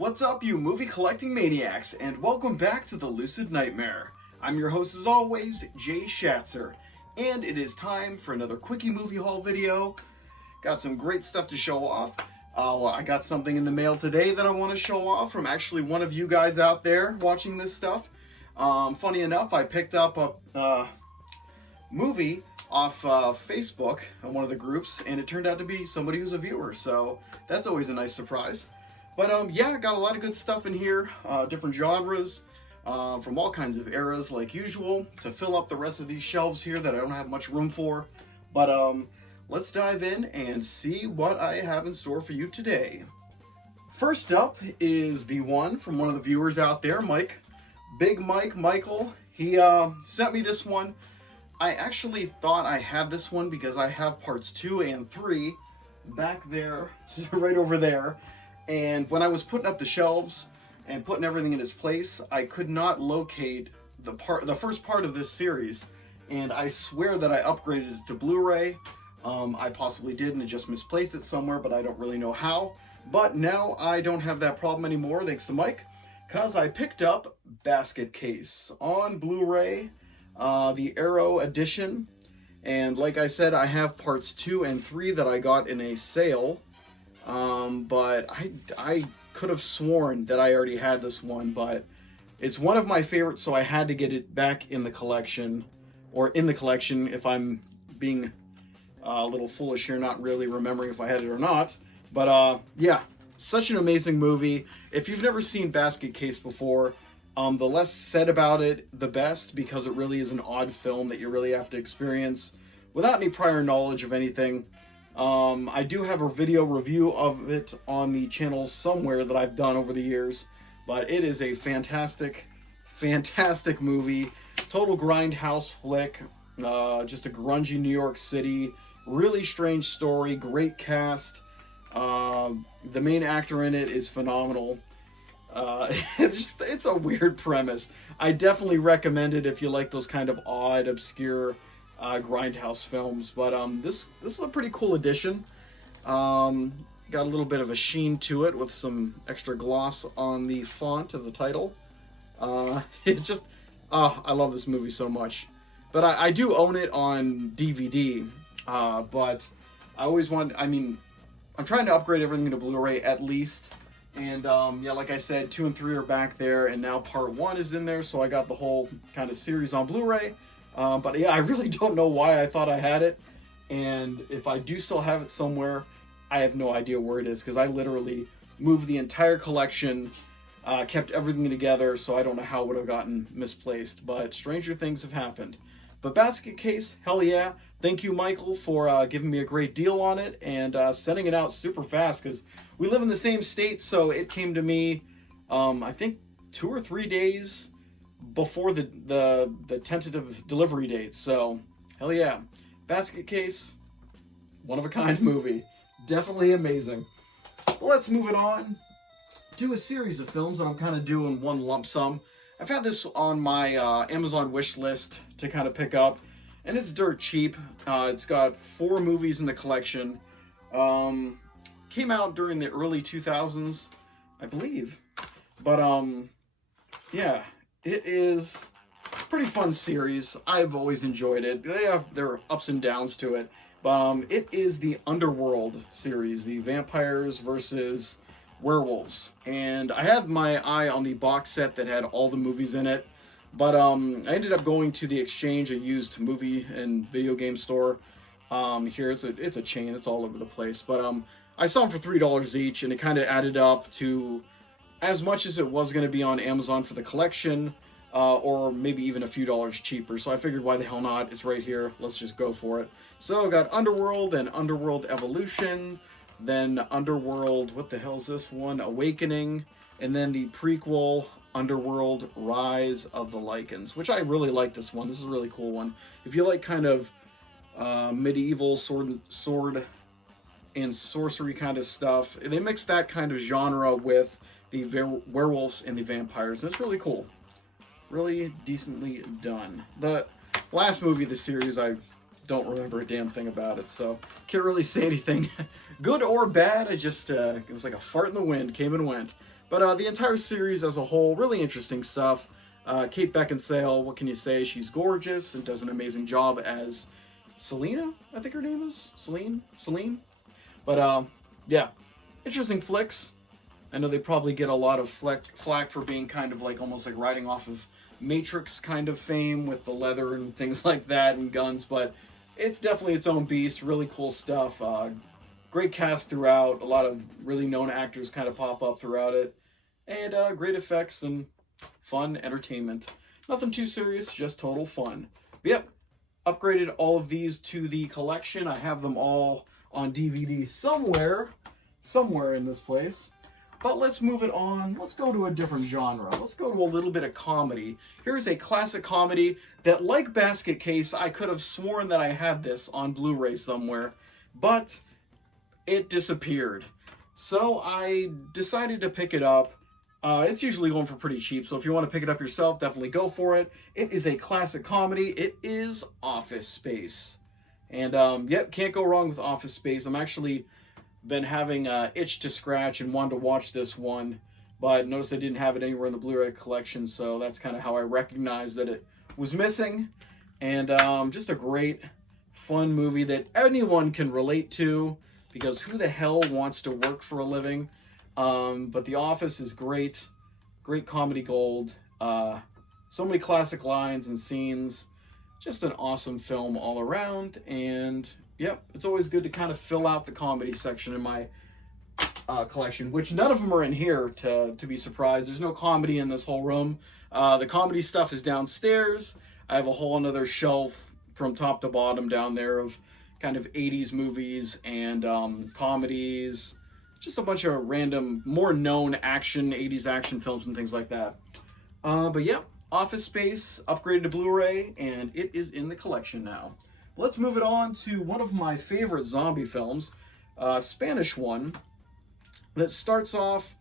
What's up, you movie collecting maniacs, and welcome back to the Lucid Nightmare. I'm your host as always, Jay Schatzer, and it is time for another Quickie movie haul video. Got some great stuff to show off. I got something in the mail today that I want to show off from actually one of you guys out there watching this stuff. Funny enough, I picked up a movie off Facebook on one of the groups, and it turned out to be somebody who's a viewer, so that's always a nice surprise. But yeah, got a lot of good stuff in here, different genres, from all kinds of eras like usual, to fill up the rest of these shelves here that I don't have much room for. But let's dive in and see what I have in store for you today. First up is the one from one of the viewers out there, Mike. Big Mike, Michael. He sent me this one. I actually thought I had this one because I have parts 2 and 3 back there, right over there. And when I was putting up the shelves and putting everything in its place, I could not locate the first part of this series. And I swear that I upgraded it to Blu-ray. I possibly did, and it just misplaced it somewhere, but I don't really know how. But now I don't have that problem anymore, thanks to Mike, because I picked up Basket Case on Blu-ray, the Arrow edition. And like I said, I have parts 2 and 3 that I got in a sale. But I could have sworn that I already had this one, but it's one of my favorites, so I had to get it back in the collection, or in the collection if I'm being a little foolish here, not really remembering if I had it or not. But yeah, such an amazing movie. If you've never seen Basket Case before, the less said about it, the best, because it really is an odd film that you really have to experience without any prior knowledge of anything. I do have a video review of it on the channel somewhere that I've done over the years, but it is a fantastic, fantastic movie. Total grindhouse flick, just a grungy New York City, really strange story, great cast. The main actor in it is phenomenal. It's a weird premise. I definitely recommend it if you like those kind of odd, obscure grindhouse films, but this is a pretty cool addition. Got a little bit of a sheen to it with some extra gloss on the font of the title. It's just, I love this movie so much. But I do own it on DVD, but I always want, I'm trying to upgrade everything to Blu-ray at least. And yeah, like I said, 2 and 3 are back there, and now part 1 is in there, so I got the whole kind of series on Blu-ray. But yeah, I really don't know why I thought I had it, and if I do still have it somewhere, I have no idea where it is, because I literally moved the entire collection, kept everything together, so I don't know how it would have gotten misplaced, but stranger things have happened. But Basket Case, hell yeah. Thank you, Michael, for giving me a great deal on it, and sending it out super fast, because we live in the same state, so it came to me, I think 2 or 3 days before the tentative delivery date. So hell yeah, Basket Case, one of a kind movie, definitely amazing. Let's move it on to a series of films that I'm kind of doing one lump sum. I've had this on my Amazon wish list to kind of pick up, and it's dirt cheap. It's got 4 movies in the collection. Came out during the early 2000s, I believe, but yeah, it is a pretty fun series. I've always enjoyed it. They have their ups and downs to it. But it is the Underworld series, the vampires versus werewolves. And I had my eye on the box set that had all the movies in it. But I ended up going to the Exchange, a used movie and video game store. Here, it's a chain. It's all over the place. But I saw them for $3 each, and it kind of added up to as much as it was going to be on Amazon for the collection, or maybe even a few dollars cheaper. So I figured, why the hell not? It's right here. Let's just go for it. So I got Underworld and Underworld Evolution, then Underworld, what the hell is this one? Awakening, and then the prequel, Underworld Rise of the Lycans, which I really like this one. This is a really cool one. If you like kind of medieval sword and sorcery kind of stuff, they mix that kind of genre with the werewolves and the vampires, and it's really cool. Really decently done. The last movie of the series, I don't remember a damn thing about it, so can't really say anything good or bad. I just, it was like a fart in the wind, came and went. But the entire series as a whole, really interesting stuff. Kate Beckinsale, what can you say? She's gorgeous and does an amazing job as Selena, I think her name is. Celine? But yeah, interesting flicks. I know they probably get a lot of flack for being kind of like almost like riding off of Matrix kind of fame with the leather and things like that and guns, but it's definitely its own beast. Really cool stuff. Great cast throughout. A lot of really known actors kind of pop up throughout it. And great effects and fun entertainment. Nothing too serious, just total fun. But yep, upgraded all of these to the collection. I have them all on DVD somewhere in this place. But let's move it on. Let's go to a different genre. Let's go to a little bit of comedy. Here's a classic comedy that, like Basket Case, I could have sworn that I had this on Blu-ray somewhere, but it disappeared. So I decided to pick it up. It's usually going for pretty cheap, so if you want to pick it up yourself, definitely go for it. It is a classic comedy. It is Office Space. And, yep, can't go wrong with Office Space. I'm actually been having itch to scratch and wanted to watch this one, but noticed I didn't have it anywhere in the Blu-ray collection, so that's kind of how I recognized that it was missing. And just a great, fun movie that anyone can relate to, because who the hell wants to work for a living? But The Office is great comedy gold. So many classic lines and scenes. Just an awesome film all around, and yep, it's always good to kind of fill out the comedy section in my collection, which none of them are in here, to be surprised. There's no comedy in this whole room. The comedy stuff is downstairs. I have a whole another shelf from top to bottom down there of kind of 80s movies and comedies. Just a bunch of random, more known 80s action films and things like that. But yeah, Office Space, upgraded to Blu-ray, and it is in the collection now. Let's move it on to one of my favorite zombie films, a Spanish one that starts off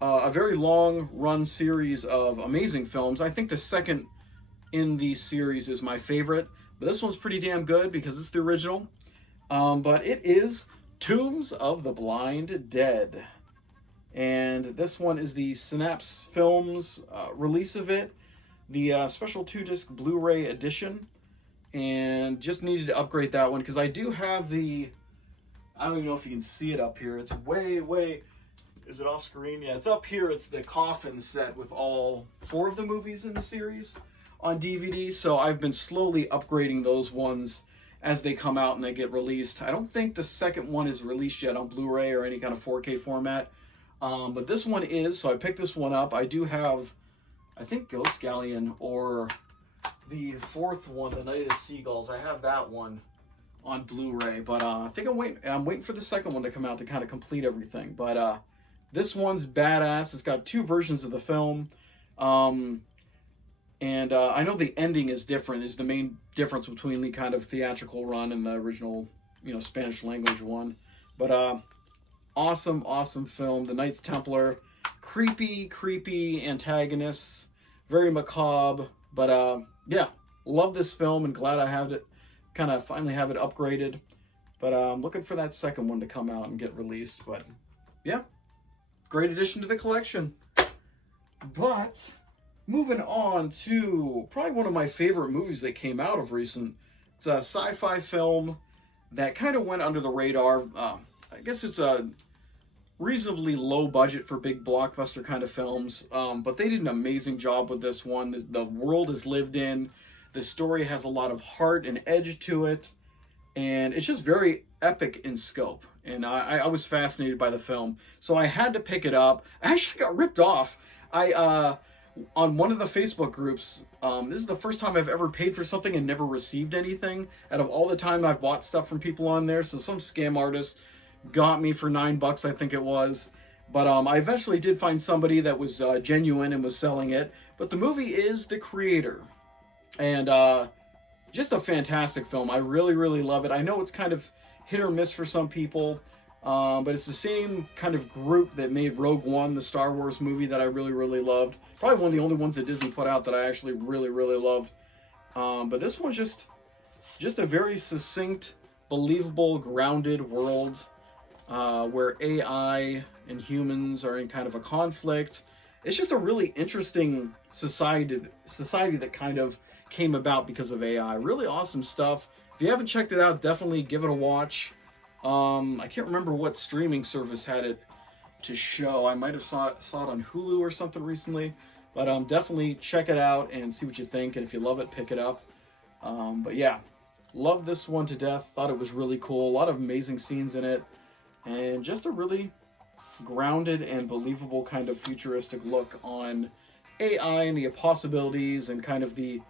a very long run series of amazing films. I think the second in the series is my favorite, but this one's pretty damn good because it's the original. But it is Tombs of the Blind Dead. And this one is the Synapse Films release of it, the special 2-disc Blu-ray edition. And just needed to upgrade that one because I do have the, I don't even know if you can see it up here. It's way, is it off screen? Yeah, it's up here. It's the coffin set with all 4 of the movies in the series on DVD. So I've been slowly upgrading those ones as they come out and they get released. I don't think the second one is released yet on Blu-ray or any kind of 4K format. But this one is, so I picked this one up. I do have, I think, Ghost Galleon or the 4th one, The Night of the Seagulls. I have that one on Blu-ray, but I think I'm waiting for the second one to come out to kind of complete everything. But this one's badass. It's got 2 versions of the film, and I know the ending is different. Is the main difference between the kind of theatrical run and the original, Spanish language one. But awesome film. The Knights Templar, creepy antagonists, very macabre. But yeah, love this film and glad I have it, finally have it upgraded. But I'm looking for that second one to come out and get released. But yeah, great addition to the collection. But moving on to probably one of my favorite movies that came out of recent. It's a sci-fi film that kind of went under the radar. I guess it's a reasonably low budget for big blockbuster kind of films, but they did an amazing job with this one. The world is lived in, the story has a lot of heart and edge to it, and it's just very epic in scope, and I was fascinated by the film, so I had to pick it up. I actually got ripped off. On one of the Facebook groups, this is the first time I've ever paid for something and never received anything out of all the time I've bought stuff from people on there. So some scam artist got me for $9, I think it was. But I eventually did find somebody that was genuine and was selling it. But the movie is The Creator. And just a fantastic film. I really love it. I know it's kind of hit or miss for some people. But it's the same kind of group that made Rogue One, the Star Wars movie that I really loved. Probably one of the only ones that Disney put out that I actually really loved. But this one's just a very succinct, believable, grounded world. where AI and humans are in kind of a conflict. It's just a really interesting society that kind of came about because of AI. Really awesome stuff. If you haven't checked it out, definitely give it a watch. I can't remember what streaming service had it to show. I might have saw it on Hulu or something recently. But definitely check it out and see what you think. And if you love it, pick it up. But yeah, love this one to death. Thought it was really cool. A lot of amazing scenes in it. And just a really grounded and believable kind of futuristic look on AI and the possibilities and kind of the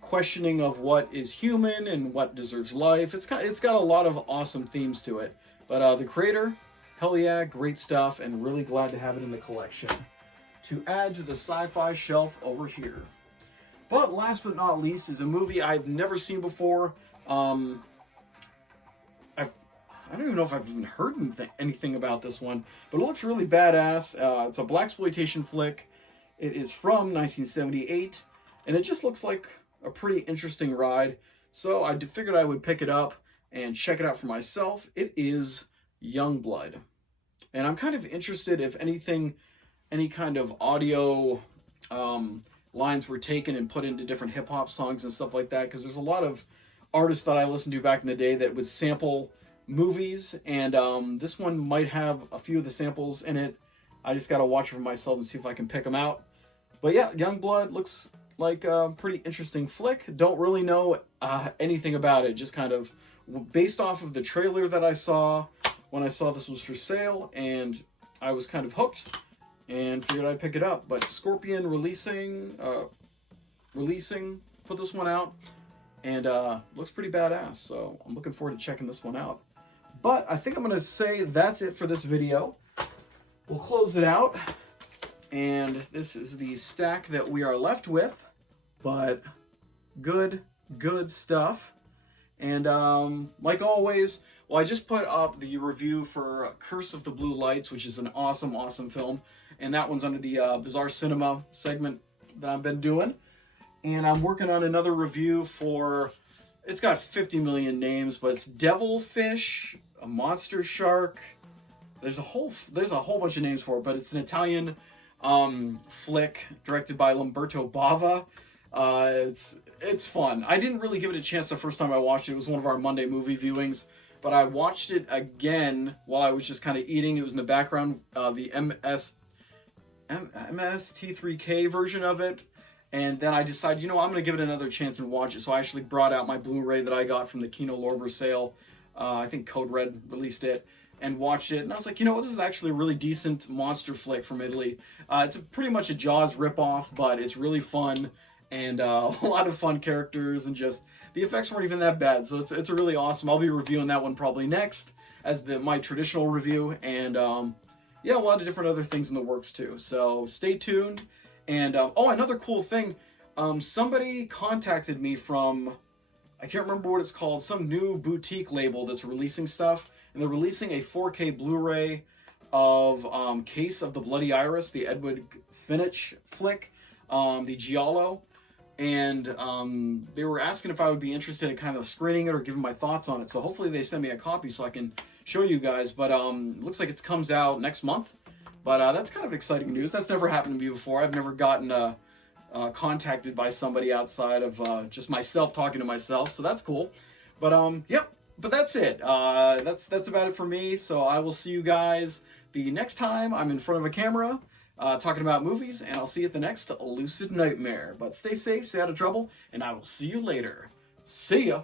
questioning of what is human and what deserves life. It's got a lot of awesome themes to it. But the creator, hell yeah, great stuff, and really glad to have it in the collection to add to the sci-fi shelf over here. But last but not least is a movie I've never seen before. I don't even know if I've even heard anything about this one, but it looks really badass. It's a blaxploitation flick. It is from 1978, and it just looks like a pretty interesting ride. So I figured I would pick it up and check it out for myself. It is Youngblood, and I'm kind of interested if any kind of audio lines were taken and put into different hip-hop songs and stuff like that, because there's a lot of artists that I listened to back in the day that would sample movies, and this one might have a few of the samples in it. I just gotta watch it for myself and see if I can pick them out. But yeah, Youngblood looks like a pretty interesting flick. Don't really know anything about it, just kind of based off of the trailer that I saw when I saw this was for sale, and I was kind of hooked and figured I'd pick it up. But Scorpion releasing, put this one out, and looks pretty badass, so I'm looking forward to checking this one out. But I think I'm going to say that's it for this video. We'll close it out, and this is the stack that we are left with, but good stuff. And like always, well, I just put up the review for Curse of the Blue Lights, which is an awesome film, and that one's under the Bizarre Cinema segment that I've been doing. And I'm working on another review for, it's got 50 million names, but it's Devilfish, a monster shark. There's a whole bunch of names for it, but it's an Italian flick directed by Lamberto Bava. It's fun. I didn't really give it a chance the first time I watched it. It was one of our Monday movie viewings, but I watched it again while I was just kind of eating. It was in the background, the MST3K version of it. And then I decided, I'm going to give it another chance and watch it. So I actually brought out my Blu-ray that I got from the Kino Lorber sale. I think Code Red released it, and watched it. And I was like, this is actually a really decent monster flick from Italy. It's pretty much a Jaws ripoff, but it's really fun. And a lot of fun characters, and just the effects weren't even that bad. So it's really awesome. I'll be reviewing that one probably next as my traditional review. And yeah, a lot of different other things in the works too. So stay tuned. And another cool thing, somebody contacted me from, I can't remember what it's called, some new boutique label that's releasing stuff, and they're releasing a 4K Blu-ray of Case of the Bloody Iris, the Edward Finch flick, the Giallo, and they were asking if I would be interested in kind of screening it or giving my thoughts on it. So hopefully they send me a copy so I can show you guys. But it looks like it comes out next month. But that's kind of exciting news. That's never happened to me before. I've never gotten contacted by somebody outside of just myself talking to myself. So that's cool. But yep. But that's it. That's about it for me. So I will see you guys the next time I'm in front of a camera talking about movies. And I'll see you at the next Lucid Nightmare. But stay safe, stay out of trouble, and I will see you later. See ya.